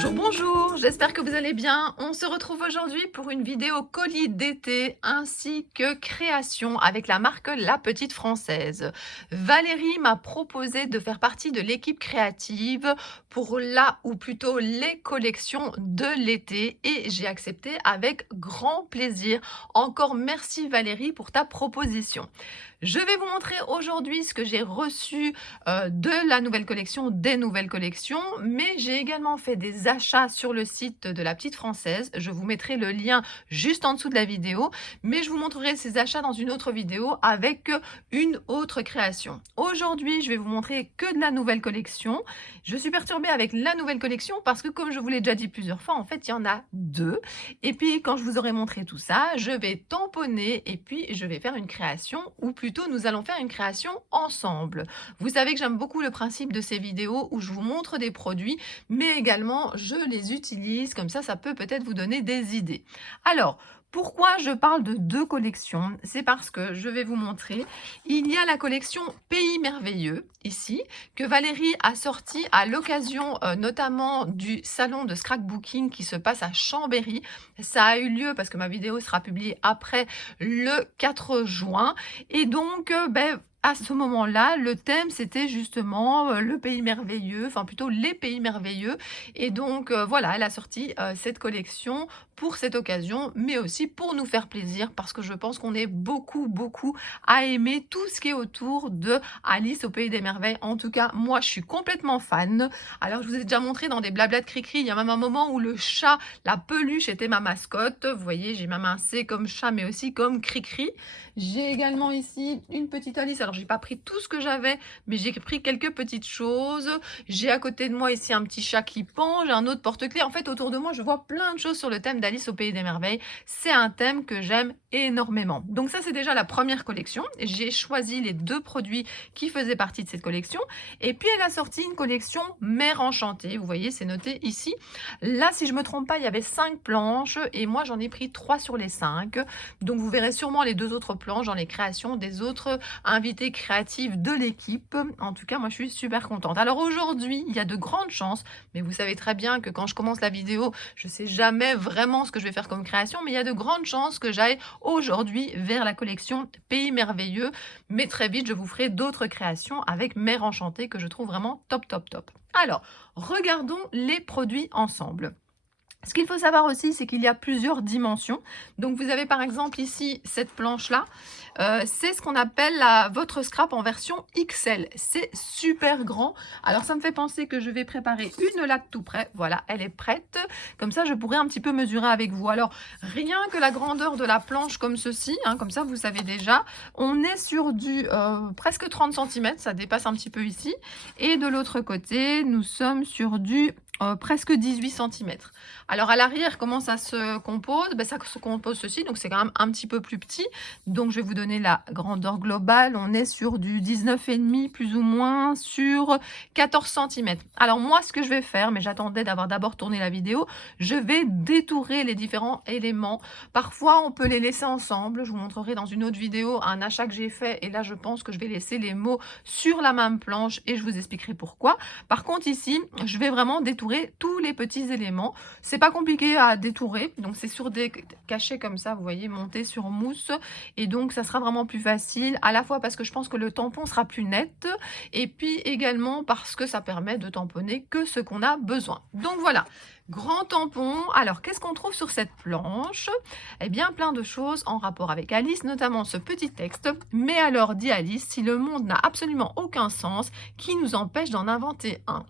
Bonjour, bonjour, j'espère que vous allez bien. On se retrouve aujourd'hui pour une vidéo colis d'été ainsi que création avec la marque La Petite Française. Valérie m'a proposé de faire partie de l'équipe créative pour la ou plutôt les collections de l'été et j'ai accepté avec grand plaisir. Encore merci Valérie pour ta proposition. Je vais vous montrer aujourd'hui ce que j'ai reçu de la nouvelle collection, des nouvelles collections, mais j'ai également fait des achats sur le site de La Petite Française. Je vous mettrai le lien juste en dessous de la vidéo, mais je vous montrerai ces achats dans une autre vidéo avec une autre création. Aujourd'hui, je vais vous montrer que de la nouvelle collection. Je suis perturbée avec la nouvelle collection parce que, comme je vous l'ai déjà dit plusieurs fois, en fait, il y en a deux. Et puis, quand je vous aurai montré tout ça, je vais tamponner et puis je vais faire une création, ou plutôt nous allons faire une création ensemble. Vous savez que j'aime beaucoup le principe de ces vidéos où je vous montre des produits, mais également je les utilise, comme ça peut peut-être vous donner des idées. Alors, pourquoi je parle de deux collections? C'est parce que je vais vous montrer, il y a la collection Pays Merveilleux, ici, que Valérie a sorti à l'occasion notamment du salon de scrapbooking qui se passe à Chambéry. Ça a eu lieu parce que ma vidéo sera publiée après le 4 juin. Et donc, à ce moment-là, le thème, c'était justement le pays merveilleux, enfin plutôt les pays merveilleux. Et donc, voilà, elle a sorti cette collection pour cette occasion, mais aussi pour nous faire plaisir, parce que je pense qu'on est beaucoup à aimer tout ce qui est autour de Alice au pays des merveilles. En tout cas, moi, je suis complètement fan. Alors, je vous ai déjà montré dans des blablas de cri-cri, il y a même un moment où le chat, la peluche, était ma mascotte. Vous voyez, j'ai même un C comme chat, mais aussi comme cri-cri. J'ai également ici une petite Alice. Alors, j'ai pas pris tout ce que j'avais, mais j'ai pris quelques petites choses. J'ai à côté de moi ici un petit chat qui pend, j'ai un autre porte-clés. En fait, autour de moi, je vois plein de choses sur le thème d'Alice au pays des merveilles. C'est un thème que j'aime énormément. Donc ça, c'est déjà la première collection. J'ai choisi les deux produits qui faisaient partie de cette collection. Et puis, elle a sorti une collection Mère enchantée. Vous voyez, c'est noté ici. Là, si je me trompe pas, il y avait 5 planches et moi, j'en ai pris 3 sur les 5. Donc, vous verrez sûrement les deux autres planches dans les créations des autres invités créatifs de l'équipe. En tout cas, moi, je suis super contente. Alors, aujourd'hui, il y a de grandes chances, mais vous savez très bien que quand je commence la vidéo, je sais jamais vraiment ce que je vais faire comme création, mais il y a de grandes chances que j'aille aujourd'hui vers la collection Pays Merveilleux. Mais très vite, je vous ferai d'autres créations avec Mère Enchantée que je trouve vraiment top. Alors, regardons les produits ensemble. Ce qu'il faut savoir aussi, c'est qu'il y a plusieurs dimensions. Donc, vous avez par exemple ici cette planche-là. C'est ce qu'on appelle votre scrap en version XL. C'est super grand. Alors, ça me fait penser que je vais préparer une là tout près. Voilà, elle est prête. Comme ça, je pourrais un petit peu mesurer avec vous. Alors, rien que la grandeur de la planche comme ceci, hein, comme ça, vous savez déjà, on est sur du presque 30 cm. Ça dépasse un petit peu ici. Et de l'autre côté, nous sommes sur du presque 18 cm. Alors à l'arrière, comment ça se compose? Ça se compose ceci, donc c'est quand même un petit peu plus petit. Donc je vais vous donner la grandeur globale. On est sur du 19,5 plus ou moins sur 14 cm. Alors moi, ce que je vais faire, mais j'attendais d'avoir d'abord tourné la vidéo, je vais détourer les différents éléments. Parfois, on peut les laisser ensemble. Je vous montrerai dans une autre vidéo un achat que j'ai fait et là, je pense que je vais laisser les mots sur la même planche et je vous expliquerai pourquoi. Par contre, ici, je vais vraiment détourer tous les petits éléments. C'est pas compliqué à détourer, donc c'est sur des cachets comme ça, vous voyez, montés sur mousse, et donc ça sera vraiment plus facile, à la fois parce que je pense que le tampon sera plus net, et puis également parce que ça permet de tamponner que ce qu'on a besoin. Donc voilà, grand tampon. Alors qu'est-ce qu'on trouve sur cette planche? Eh bien plein de choses en rapport avec Alice, notamment ce petit texte. Mais alors, dit Alice, si le monde n'a absolument aucun sens, qui nous empêche d'en inventer un?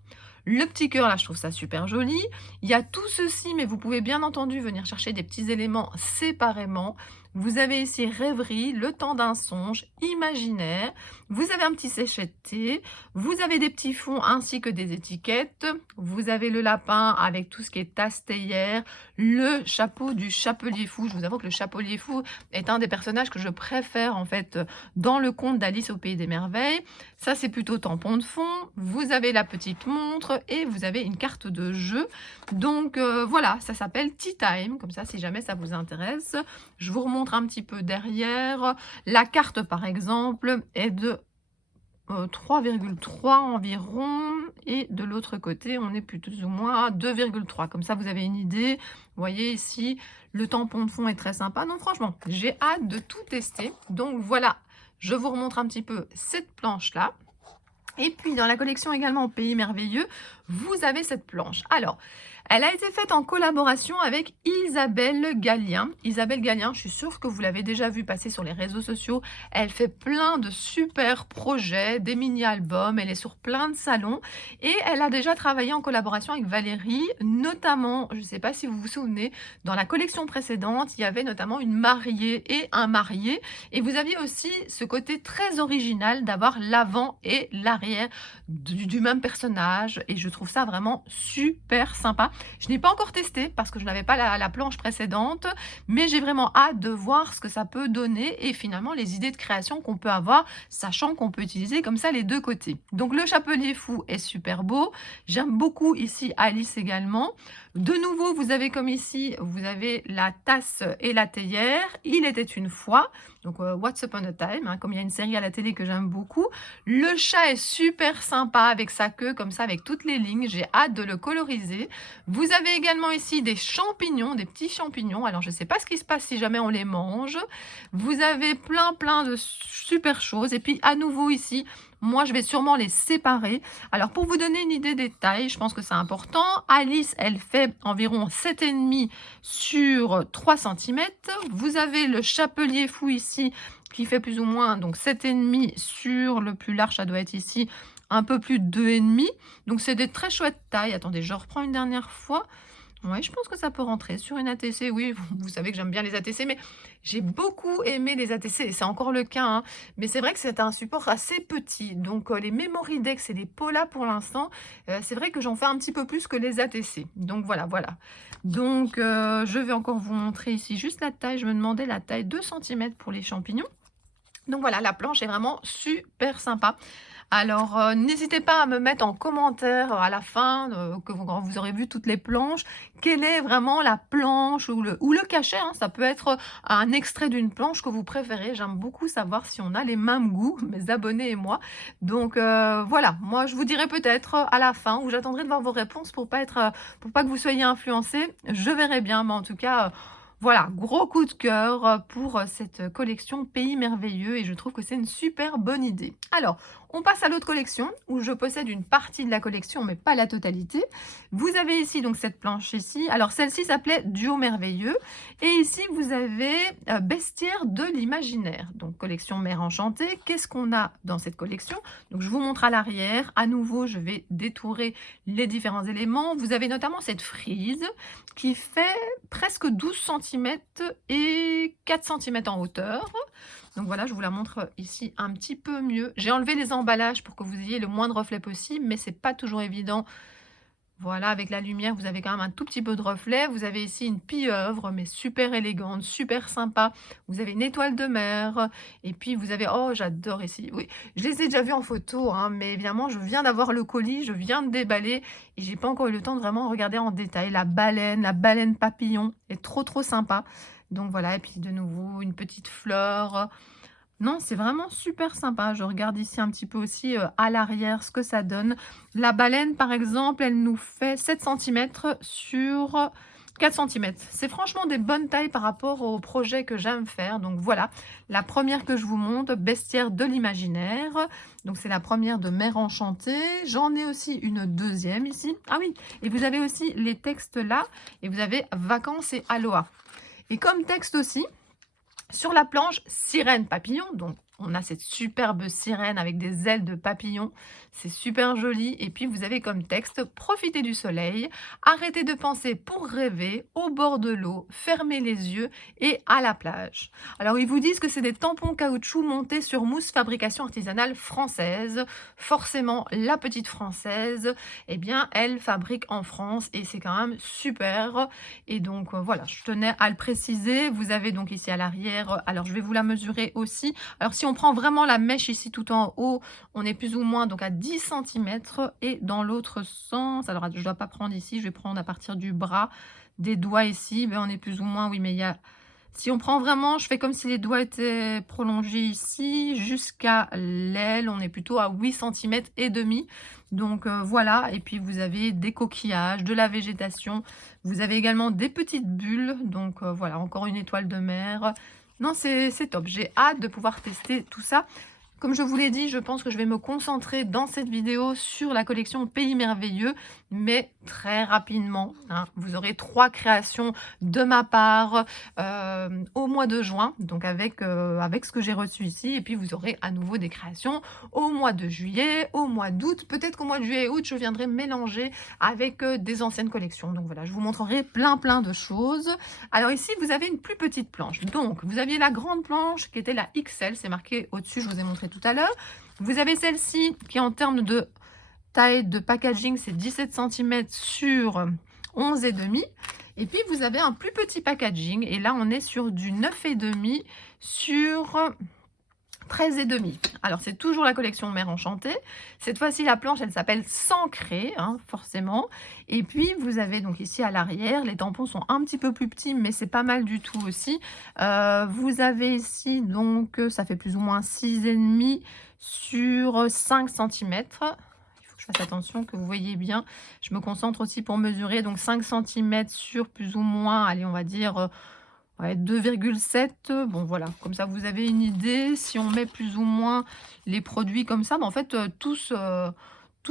Le petit cœur, là, je trouve ça super joli. Il y a tout ceci, mais vous pouvez bien entendu venir chercher des petits éléments séparément. Vous avez ici rêverie, le temps d'un songe, imaginaire. Vous avez un petit séchet de thé. Vous avez des petits fonds ainsi que des étiquettes. Vous avez le lapin avec tout ce qui est tasse théière. Le chapeau du chapelier fou. Je vous avoue que le chapelier fou est un des personnages que je préfère en fait dans le conte d'Alice au pays des merveilles. Ça, c'est plutôt tampon de fond. Vous avez la petite montre et vous avez une carte de jeu. Donc voilà, ça s'appelle Tea Time. Comme ça, si jamais ça vous intéresse, je vous remontre un petit peu derrière. La carte, par exemple, est de 3,3 environ et de l'autre côté, on est plus ou moins à 2,3. Comme ça, vous avez une idée. Vous voyez ici, le tampon de fond est très sympa. Non, franchement, j'ai hâte de tout tester. Donc voilà, je vous remontre un petit peu cette planche-là. Et puis dans la collection également Pays Merveilleux, vous avez cette planche. Alors, elle a été faite en collaboration avec Isabelle Gallien. Isabelle Gallien, je suis sûre que vous l'avez déjà vu passer sur les réseaux sociaux. Elle fait plein de super projets, des mini-albums, elle est sur plein de salons. Et elle a déjà travaillé en collaboration avec Valérie, notamment, je ne sais pas si vous vous souvenez, dans la collection précédente, il y avait notamment une mariée et un marié. Et vous aviez aussi ce côté très original d'avoir l'avant et l'arrière du même personnage. Et je trouve ça vraiment super sympa. Je n'ai pas encore testé parce que je n'avais pas la planche précédente, mais j'ai vraiment hâte de voir ce que ça peut donner et finalement les idées de création qu'on peut avoir, sachant qu'on peut utiliser comme ça les deux côtés. Donc le chapelier fou est super beau. J'aime beaucoup ici Alice également. De nouveau, vous avez comme ici, vous avez la tasse et la théière. Il était une fois, donc What's Upon a Time, hein, comme il y a une série à la télé que j'aime beaucoup. Le chat est super sympa avec sa queue, comme ça, avec toutes les lignes. J'ai hâte de le coloriser. Vous avez également ici des champignons, des petits champignons. Alors, je ne sais pas ce qui se passe si jamais on les mange. Vous avez plein de super choses. Et puis, à nouveau ici, moi, je vais sûrement les séparer. Alors, pour vous donner une idée des tailles, je pense que c'est important. Alice, elle fait environ 7,5 sur 3 cm. Vous avez le chapelier fou ici qui fait plus ou moins donc 7,5 sur le plus large, ça doit être ici un peu plus de 2,5. Donc, c'est des très chouettes tailles. Attendez, je reprends une dernière fois. Oui, je pense que ça peut rentrer sur une ATC. Oui, vous savez que j'aime bien les ATC, mais j'ai beaucoup aimé les ATC, et c'est encore le cas, hein. Mais c'est vrai que c'est un support assez petit. Donc, les Memory Dex et les Pola, pour l'instant, c'est vrai que j'en fais un petit peu plus que les ATC. Donc, voilà. Donc, je vais encore vous montrer ici juste la taille. Je me demandais la taille 2 cm pour les champignons. Donc voilà, la planche est vraiment super sympa. Alors, n'hésitez pas à me mettre en commentaire à la fin, quand vous aurez vu toutes les planches, quelle est vraiment la planche ou le cachet, hein, ça peut être un extrait d'une planche que vous préférez. J'aime beaucoup savoir si on a les mêmes goûts, mes abonnés et moi. Donc voilà, moi je vous dirai peut-être à la fin, ou j'attendrai de voir vos réponses pour pas que vous soyez influencés. Je verrai bien, mais en tout cas... voilà, gros coup de cœur pour cette collection Pays Merveilleux et je trouve que c'est une super bonne idée. Alors, on passe à l'autre collection où je possède une partie de la collection mais pas la totalité. Vous avez ici donc cette planche ici. Alors celle-ci s'appelait Duo Merveilleux et ici vous avez Bestiaire de l'imaginaire. Donc collection Mère Enchantée. Qu'est-ce qu'on a dans cette collection? Donc je vous montre à l'arrière. À nouveau, je vais détourer les différents éléments. Vous avez notamment cette frise qui fait presque 12 cm et 4 cm en hauteur. Donc voilà, je vous la montre ici un petit peu mieux. J'ai enlevé les emballages pour que vous ayez le moins de reflets possible, mais c'est pas toujours évident. Voilà, avec la lumière, vous avez quand même un tout petit peu de reflet. Vous avez ici une pieuvre, mais super élégante, super sympa. Vous avez une étoile de mer. Et puis, vous avez... Oh, j'adore ici. Oui, je les ai déjà vus en photo, hein, mais évidemment, je viens d'avoir le colis, je viens de déballer et j'ai pas encore eu le temps de vraiment regarder en détail. La baleine papillon est trop sympa. Donc voilà, et puis de nouveau, une petite fleur. Non, c'est vraiment super sympa. Je regarde ici un petit peu aussi à l'arrière ce que ça donne. La baleine, par exemple, elle nous fait 7 cm sur 4 cm. C'est franchement des bonnes tailles par rapport au projet que j'aime faire. Donc voilà, la première que je vous montre, Bestiaire de l'imaginaire. Donc c'est la première de Mère Enchantée. J'en ai aussi une deuxième ici. Ah oui, et vous avez aussi les textes là. Et vous avez Vacances et Aloha. Et comme texte aussi, sur la planche, sirène papillon, donc on a cette superbe sirène avec des ailes de papillon, c'est super joli. Et puis vous avez comme texte, profitez du soleil, arrêtez de penser pour rêver, au bord de l'eau, fermez les yeux et à la plage. Alors ils vous disent que c'est des tampons caoutchouc montés sur mousse fabrication artisanale française. Forcément, la petite française, eh bien elle fabrique en France et c'est quand même super. Et donc voilà, je tenais à le préciser. Vous avez donc ici à l'arrière, alors je vais vous la mesurer aussi. Alors si on prend vraiment la mèche ici tout en haut, on est plus ou moins donc à 10 cm et dans l'autre sens, alors je ne dois pas prendre ici, je vais prendre à partir du bras, des doigts ici, ben on est plus ou moins, oui mais il y a Si on prend vraiment, je fais comme si les doigts étaient prolongés ici jusqu'à l'aile, on est plutôt à 8 cm et demi. Donc voilà, et puis vous avez des coquillages, de la végétation, vous avez également des petites bulles, donc voilà, encore une étoile de mer. Non, c'est top, j'ai hâte de pouvoir tester tout ça. Comme je vous l'ai dit, je pense que je vais me concentrer dans cette vidéo sur la collection Pays Merveilleux, mais très rapidement, hein. Vous aurez 3 créations de ma part au mois de juin, donc avec ce que j'ai reçu ici. Et puis vous aurez à nouveau des créations au mois de juillet, au mois d'août. Peut-être qu'au mois de juillet et août, je viendrai mélanger avec des anciennes collections. Donc voilà, je vous montrerai plein de choses. Alors ici, vous avez une plus petite planche. Donc, vous aviez la grande planche qui était la XL, c'est marqué au-dessus, je vous ai montré tout à l'heure. Vous avez celle-ci qui, en termes de taille de packaging, c'est 17 cm sur 11,5. Et puis, vous avez un plus petit packaging. Et là, on est sur du 9,5 sur 13,5. Alors, c'est toujours la collection Mère Enchantée. Cette fois-ci, la planche, elle s'appelle S'ancrer, hein, forcément. Et puis, vous avez donc ici à l'arrière, les tampons sont un petit peu plus petits, mais c'est pas mal du tout aussi. Vous avez ici, donc, ça fait plus ou moins 6,5 sur 5 cm. Il faut que je fasse attention que vous voyez bien. Je me concentre aussi pour mesurer. Donc, 5 cm sur plus ou moins, allez, on va dire... ouais, 2,7, bon voilà, comme ça vous avez une idée. Si on met plus ou moins les produits comme ça, en fait, tous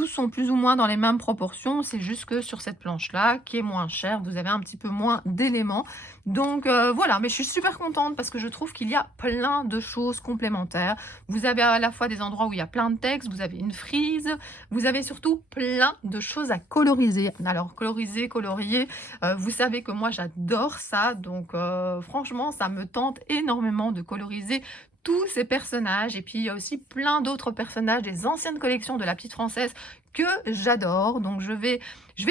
sont plus ou moins dans les mêmes proportions. C'est juste que sur cette planche-là, qui est moins chère, vous avez un petit peu moins d'éléments. Donc voilà, mais je suis super contente parce que je trouve qu'il y a plein de choses complémentaires. Vous avez à la fois des endroits où il y a plein de textes, vous avez une frise, vous avez surtout plein de choses à coloriser. Alors coloriser, colorier, vous savez que moi j'adore ça, donc franchement ça me tente énormément de coloriser tous ces personnages. Et puis il y a aussi plein d'autres personnages des anciennes collections de la Petite Française que j'adore. Donc je vais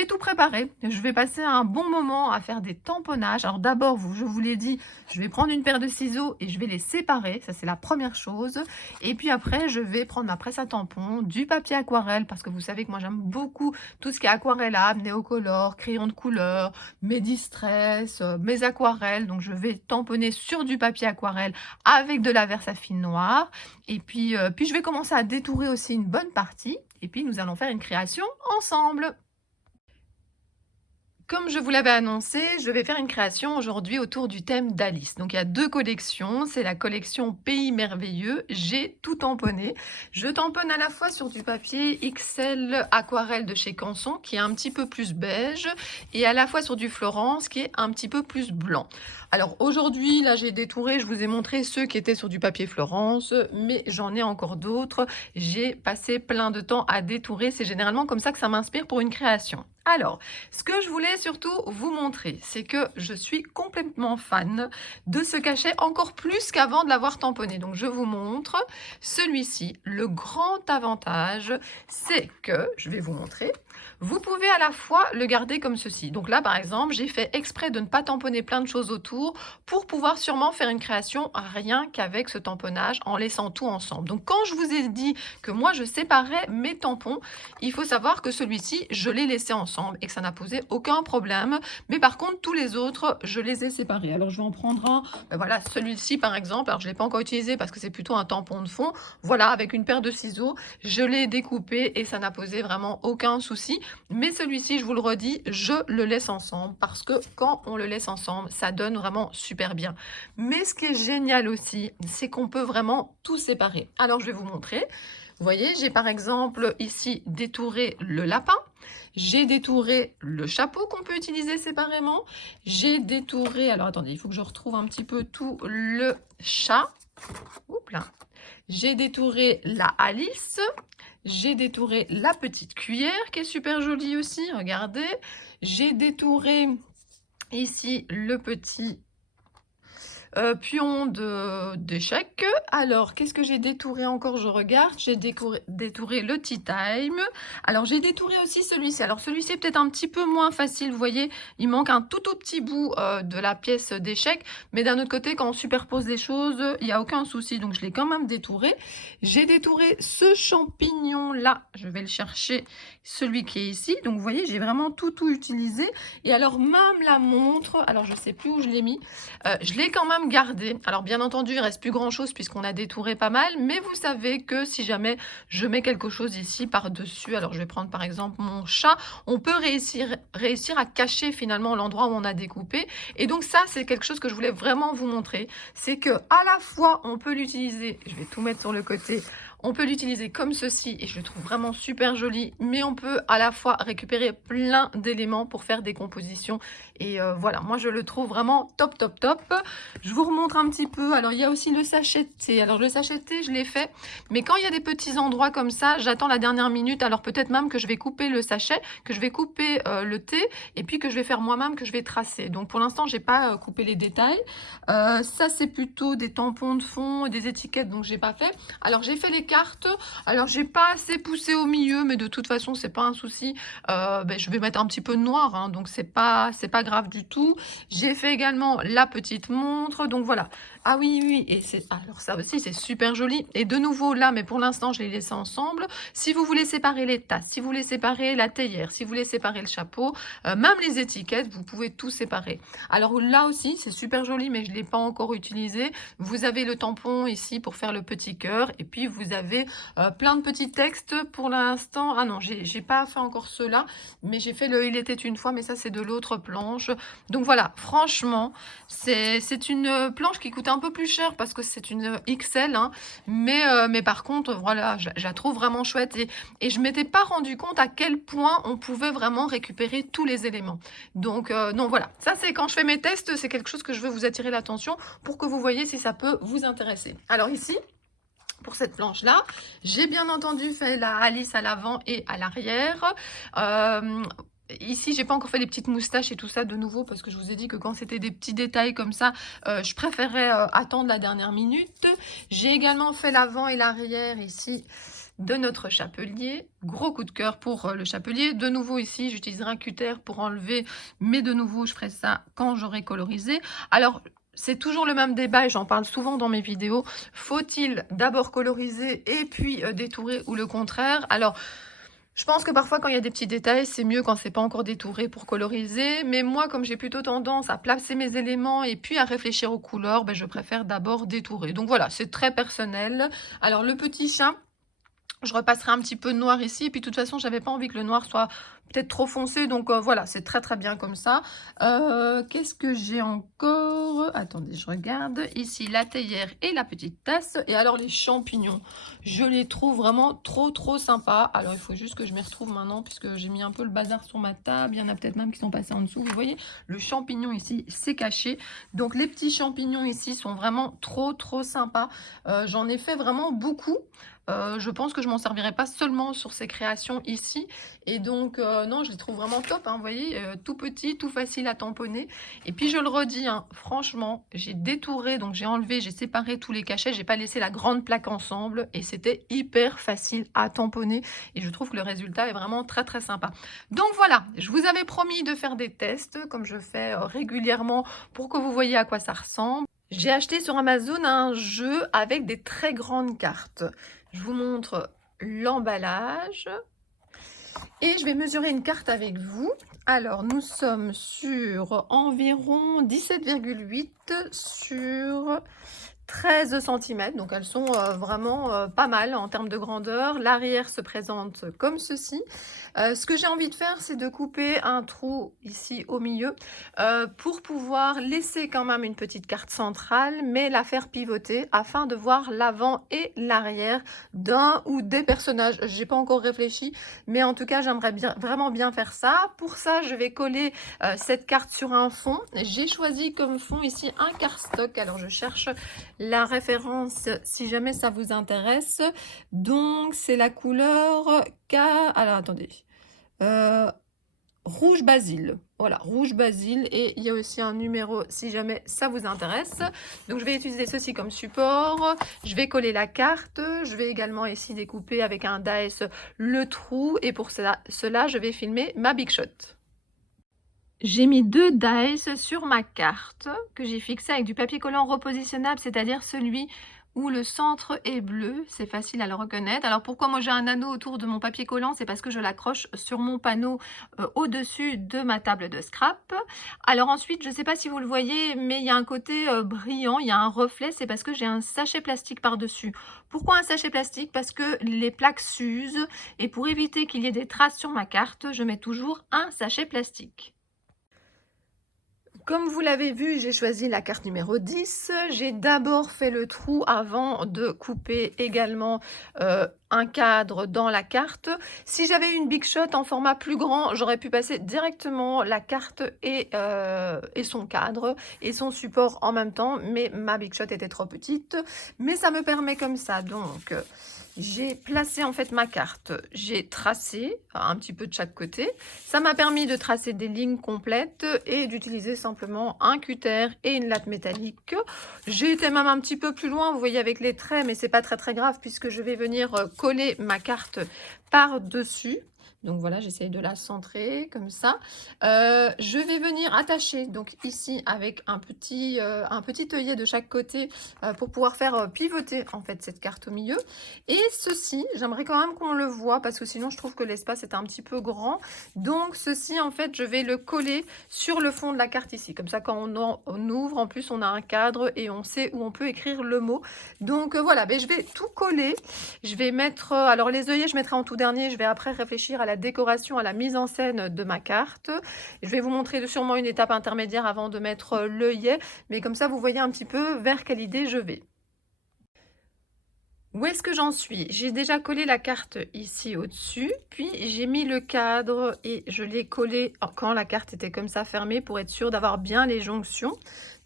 tout préparer, je vais passer un bon moment à faire des tamponnages. Alors d'abord, je vous l'ai dit, je vais prendre une paire de ciseaux et je vais les séparer, ça c'est la première chose. Et puis après, je vais prendre ma presse à tampons, du papier aquarelle, parce que vous savez que moi j'aime beaucoup tout ce qui est aquarellable, néocolore, crayon de couleur, mes distress, mes aquarelles. Donc je vais tamponner sur du papier aquarelle avec de la Versafine noire. Et puis je vais commencer à détourer aussi une bonne partie. Et puis nous allons faire une création ensemble. Comme je vous l'avais annoncé, je vais faire une création aujourd'hui autour du thème d'Alice. Donc il y a 2 collections, c'est la collection Pays Merveilleux, j'ai tout tamponné. Je tamponne à la fois sur du papier XL aquarelle de chez Canson, qui est un petit peu plus beige, et à la fois sur du Florence, qui est un petit peu plus blanc. Alors aujourd'hui, là j'ai détouré, je vous ai montré ceux qui étaient sur du papier Florence, mais j'en ai encore d'autres. J'ai passé plein de temps à détourer, c'est généralement comme ça que ça m'inspire pour une création. Alors, ce que je voulais surtout vous montrer, c'est que je suis complètement fan de ce cachet, encore plus qu'avant de l'avoir tamponné. Donc, je vous montre celui-ci. Le grand avantage, c'est que, je vais vous montrer, vous pouvez à la fois le garder comme ceci. Donc là, par exemple, j'ai fait exprès de ne pas tamponner plein de choses autour pour pouvoir sûrement faire une création rien qu'avec ce tamponnage en laissant tout ensemble. Donc, quand je vous ai dit que moi, je séparais mes tampons, il faut savoir que celui-ci, je l'ai laissé ensemble et que ça n'a posé aucun problème. Mais par contre, tous les autres, je les ai séparés. Alors, je vais en prendre un. Ben voilà, celui-ci, par exemple. Alors, je ne l'ai pas encore utilisé parce que c'est plutôt un tampon de fond. Voilà, avec une paire de ciseaux, je l'ai découpé et ça n'a posé vraiment aucun souci. Mais celui-ci, je vous le redis, je le laisse ensemble parce que quand on le laisse ensemble, ça donne vraiment super bien. Mais ce qui est génial aussi, c'est qu'on peut vraiment tout séparer. Alors, je vais vous montrer. Vous voyez, j'ai par exemple ici détouré le lapin, j'ai détouré le chapeau qu'on peut utiliser séparément, j'ai détouré, alors attendez, il faut que je retrouve un petit peu tout le chat, oups là, j'ai détouré la Alice, j'ai détouré la petite cuillère qui est super jolie aussi, regardez, j'ai détouré ici le petit pion d'échecs. Alors, qu'est-ce que j'ai détouré encore? Je regarde. J'ai détouré le Tea Time. Alors, j'ai détouré aussi celui-ci. Alors, celui-ci est peut-être un petit peu moins facile. Vous voyez, il manque un tout petit bout de la pièce d'échecs. Mais d'un autre côté, quand on superpose les choses, il n'y a aucun souci. Donc, je l'ai quand même détouré. J'ai détouré ce champignon-là. Je vais le chercher, celui qui est ici. Donc, vous voyez, j'ai vraiment tout utilisé. Et alors, même la montre, alors je ne sais plus où je l'ai mis, je l'ai quand même gardé. Alors bien entendu, il reste plus grand chose puisqu'on a détouré pas mal, mais vous savez que si jamais je mets quelque chose ici par-dessus, alors je vais prendre par exemple mon chat, on peut réussir à cacher finalement l'endroit où on a découpé. Et donc ça, c'est quelque chose que je voulais vraiment vous montrer. C'est que à la fois, on peut l'utiliser, je vais tout mettre sur le côté, on peut l'utiliser comme ceci et je le trouve vraiment super joli, mais on peut à la fois récupérer plein d'éléments pour faire des compositions. Et voilà, moi je le trouve vraiment top, top, top. Je vous remontre un petit peu. Alors il y a aussi le sachet de thé. Alors le sachet de thé, je l'ai fait, mais quand il y a des petits endroits comme ça, j'attends la dernière minute. Alors peut-être même que je vais couper le sachet, que je vais couper le thé, et puis que je vais faire moi-même, que je vais tracer. Donc pour l'instant, j'ai pas coupé les détails. Ça, c'est plutôt des tampons de fond, des étiquettes, donc j'ai pas fait. Alors j'ai fait les cartes. Alors j'ai pas assez poussé au milieu, mais de toute façon, c'est pas un souci. Je vais mettre un petit peu de noir, hein, donc c'est pas grave du tout. J'ai fait également la petite montre, donc voilà. Ah oui, oui, et alors ça aussi, c'est super joli. Et de nouveau, là, mais pour l'instant, je les laisse ensemble. Si vous voulez séparer les tasses, si vous voulez séparer la théière, si vous voulez séparer le chapeau, même les étiquettes, vous pouvez tout séparer. Alors là aussi, c'est super joli, mais je ne l'ai pas encore utilisé. Vous avez le tampon ici pour faire le petit cœur, et puis vous avez plein de petits textes pour l'instant. Ah non, j'ai pas fait encore ceux-là, mais j'ai fait le Il était une fois, mais ça, c'est de l'autre planche. Donc voilà, franchement, c'est une planche qui coûte un peu plus cher parce que c'est une XL, hein, mais par contre, voilà, je la trouve vraiment chouette et je m'étais pas rendu compte à quel point on pouvait vraiment récupérer tous les éléments. Donc voilà, ça c'est quand je fais mes tests, c'est quelque chose que je veux vous attirer l'attention pour que vous voyez si ça peut vous intéresser. Alors ici, pour cette planche là, j'ai bien entendu fait la Alice à l'avant et à l'arrière. Ici, j'ai pas encore fait les petites moustaches et tout ça de nouveau parce que je vous ai dit que quand c'était des petits détails comme ça, je préférais attendre la dernière minute. J'ai également fait l'avant et l'arrière ici de notre chapelier. Gros coup de cœur pour le chapelier. De nouveau ici, j'utiliserai un cutter pour enlever, mais de nouveau, je ferai ça quand j'aurai colorisé. Alors, c'est toujours le même débat et j'en parle souvent dans mes vidéos. Faut-il d'abord coloriser et puis détourer ou le contraire? Alors, je pense que parfois, quand il y a des petits détails, c'est mieux quand c'est pas encore détouré pour coloriser. Mais moi, comme j'ai plutôt tendance à placer mes éléments et puis à réfléchir aux couleurs, je préfère d'abord détourer. Donc voilà, c'est très personnel. Alors, le petit chat, je repasserai un petit peu de noir ici. Et puis, de toute façon, j'avais pas envie que le noir soit peut-être trop foncé. Donc, voilà, c'est très, très bien comme ça. Qu'est-ce que j'ai encore? Attendez, je regarde. Ici, la théière et la petite tasse. Et alors, les champignons, je les trouve vraiment trop, trop sympas. Alors, il faut juste que je m'y retrouve maintenant puisque j'ai mis un peu le bazar sur ma table. Il y en a peut-être même qui sont passés en dessous. Vous voyez, le champignon ici, c'est caché. Donc, les petits champignons ici sont vraiment trop, trop sympas. J'en ai fait vraiment beaucoup. Je pense que je m'en servirai pas seulement sur ces créations ici. Et donc, non, je les trouve vraiment top, hein, vous voyez, tout petit, tout facile à tamponner. Et puis, je le redis, hein, franchement, j'ai détouré, donc j'ai enlevé, j'ai séparé tous les cachets, j'ai pas laissé la grande plaque ensemble. Et c'était hyper facile à tamponner. Et je trouve que le résultat est vraiment très, très sympa. Donc voilà, je vous avais promis de faire des tests, comme je fais régulièrement, pour que vous voyez à quoi ça ressemble. J'ai acheté sur Amazon un jeu avec des très grandes cartes. Je vous montre l'emballage et je vais mesurer une carte avec vous. Alors, nous sommes sur environ 17,8 sur 13 cm, donc elles sont vraiment pas mal en termes de grandeur. L'arrière se présente comme ceci. Ce que j'ai envie de faire, c'est de couper un trou ici au milieu pour pouvoir laisser quand même une petite carte centrale, mais la faire pivoter afin de voir l'avant et l'arrière d'un ou des personnages. J'ai pas encore réfléchi, mais en tout cas, j'aimerais vraiment bien faire ça. Pour ça, je vais coller cette carte sur un fond. J'ai choisi comme fond ici un cardstock. Alors, je cherche la référence si jamais ça vous intéresse. Donc, c'est la couleur K. Alors, attendez. rouge basil. Voilà, rouge basil, et il y a aussi un numéro si jamais ça vous intéresse. Donc je vais utiliser ceci comme support. Je vais coller la carte. Je vais également ici découper avec un dice le trou, et pour cela je vais filmer ma Big Shot. J'ai mis 2 dice sur ma carte que j'ai fixé avec du papier collant repositionnable, c'est-à-dire celui où le centre est bleu. C'est facile à le reconnaître. Alors pourquoi moi j'ai un anneau autour de mon papier collant? C'est parce que je l'accroche sur mon panneau au-dessus de ma table de scrap. Alors ensuite, je ne sais pas si vous le voyez, mais il y a un côté brillant, il y a un reflet, c'est parce que j'ai un sachet plastique par-dessus. Pourquoi un sachet plastique? Parce que les plaques s'usent, et pour éviter qu'il y ait des traces sur ma carte, je mets toujours un sachet plastique. Comme vous l'avez vu, j'ai choisi la carte numéro 10. J'ai d'abord fait le trou avant de couper également un cadre dans la carte. Si j'avais une Big Shot en format plus grand, j'aurais pu passer directement la carte et son cadre et son support en même temps, mais ma Big Shot était trop petite. Mais ça me permet comme ça, donc j'ai placé en fait ma carte, j'ai tracé un petit peu de chaque côté. Ça m'a permis de tracer des lignes complètes et d'utiliser simplement un cutter et une latte métallique. J'ai été même un petit peu plus loin, vous voyez, avec les traits, mais c'est pas très grave puisque je vais venir coller ma carte par-dessus. Donc voilà, j'essaye de la centrer comme ça. Je vais venir attacher donc ici avec un petit œillet de chaque côté pour pouvoir faire pivoter en fait cette carte au milieu. Et ceci, j'aimerais quand même qu'on le voit parce que sinon je trouve que l'espace est un petit peu grand. Donc ceci, en fait, je vais le coller sur le fond de la carte ici. Comme ça, quand on ouvre, en plus, on a un cadre et on sait où on peut écrire le mot. Donc voilà, ben, je vais tout coller. Je vais mettre, alors les œillets, je mettrai en tout dernier. Je vais après réfléchir à la décoration, à la mise en scène de ma carte. Je vais vous montrer sûrement une étape intermédiaire avant de mettre l'œillet. Mais comme ça, vous voyez un petit peu vers quelle idée je vais. Où est-ce que j'en suis? J'ai déjà collé la carte ici au-dessus, puis j'ai mis le cadre et je l'ai collé quand la carte était comme ça fermée pour être sûr d'avoir bien les jonctions.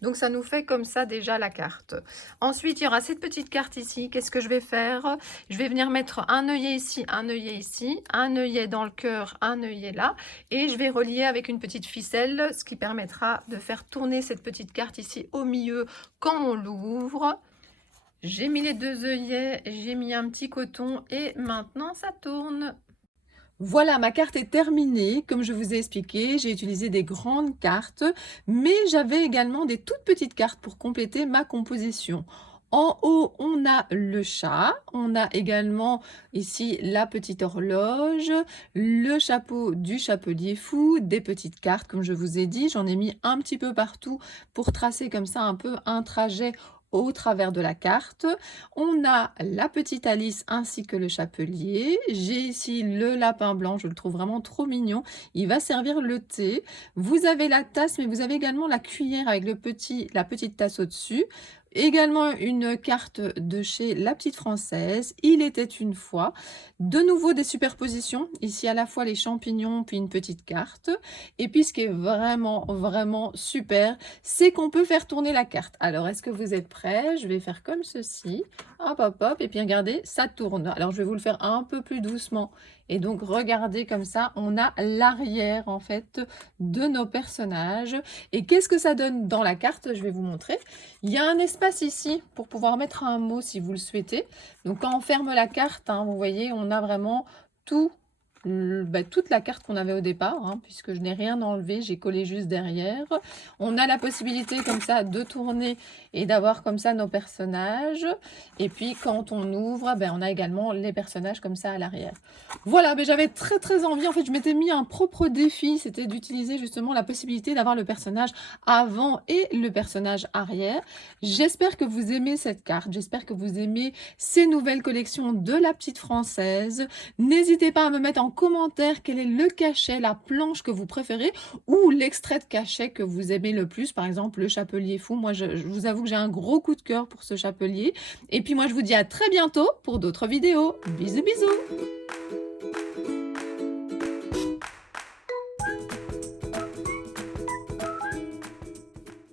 Donc ça nous fait comme ça déjà la carte. Ensuite, il y aura cette petite carte ici. Qu'est-ce que je vais faire? Je vais venir mettre un œillet ici, un œillet ici, un œillet dans le cœur, un œillet là, et je vais relier avec une petite ficelle, ce qui permettra de faire tourner cette petite carte ici au milieu quand on l'ouvre. J'ai mis les 2 œillets, j'ai mis un petit coton et maintenant ça tourne. Voilà, ma carte est terminée. Comme je vous ai expliqué, j'ai utilisé des grandes cartes, mais j'avais également des toutes petites cartes pour compléter ma composition. En haut, on a le chat, on a également ici la petite horloge, le chapeau du chapelier fou, des petites cartes comme je vous ai dit. J'en ai mis un petit peu partout pour tracer comme ça un peu un trajet au travers de la carte. On a la petite Alice ainsi que le chapelier. J'ai ici le lapin blanc, je le trouve vraiment trop mignon. Il va servir le thé. Vous avez la tasse, mais vous avez également la cuillère avec la petite tasse au-dessus. Également une carte de chez La Petite Française, Il était une fois. De nouveau des superpositions, ici à la fois les champignons puis une petite carte. Et puis ce qui est vraiment super, c'est qu'on peut faire tourner la carte. Alors est-ce que vous êtes prêts? Je vais faire comme ceci, hop, et puis regardez, ça tourne. Alors je vais vous le faire un peu plus doucement. Et donc regardez comme ça, on a l'arrière en fait de nos personnages. Et qu'est-ce que ça donne dans la carte? Je vais vous montrer. Il y a un espace ici pour pouvoir mettre un mot si vous le souhaitez. Donc quand on ferme la carte, hein, vous voyez, on a vraiment toute la carte qu'on avait au départ, hein, puisque je n'ai rien enlevé, j'ai collé juste derrière. On a la possibilité comme ça de tourner et d'avoir comme ça nos personnages. Et puis quand on ouvre, on a également les personnages comme ça à l'arrière. Voilà, j'avais très envie, en fait je m'étais mis un propre défi, c'était d'utiliser justement la possibilité d'avoir le personnage avant et le personnage arrière. J'espère que vous aimez cette carte, j'espère que vous aimez ces nouvelles collections de La Petite Française. N'hésitez pas à me mettre en commentaire quel est le cachet, la planche que vous préférez ou l'extrait de cachet que vous aimez le plus. Par exemple, le chapelier fou. Moi, je vous avoue que j'ai un gros coup de cœur pour ce chapelier. Et puis moi, je vous dis à très bientôt pour d'autres vidéos. Bisous, bisous!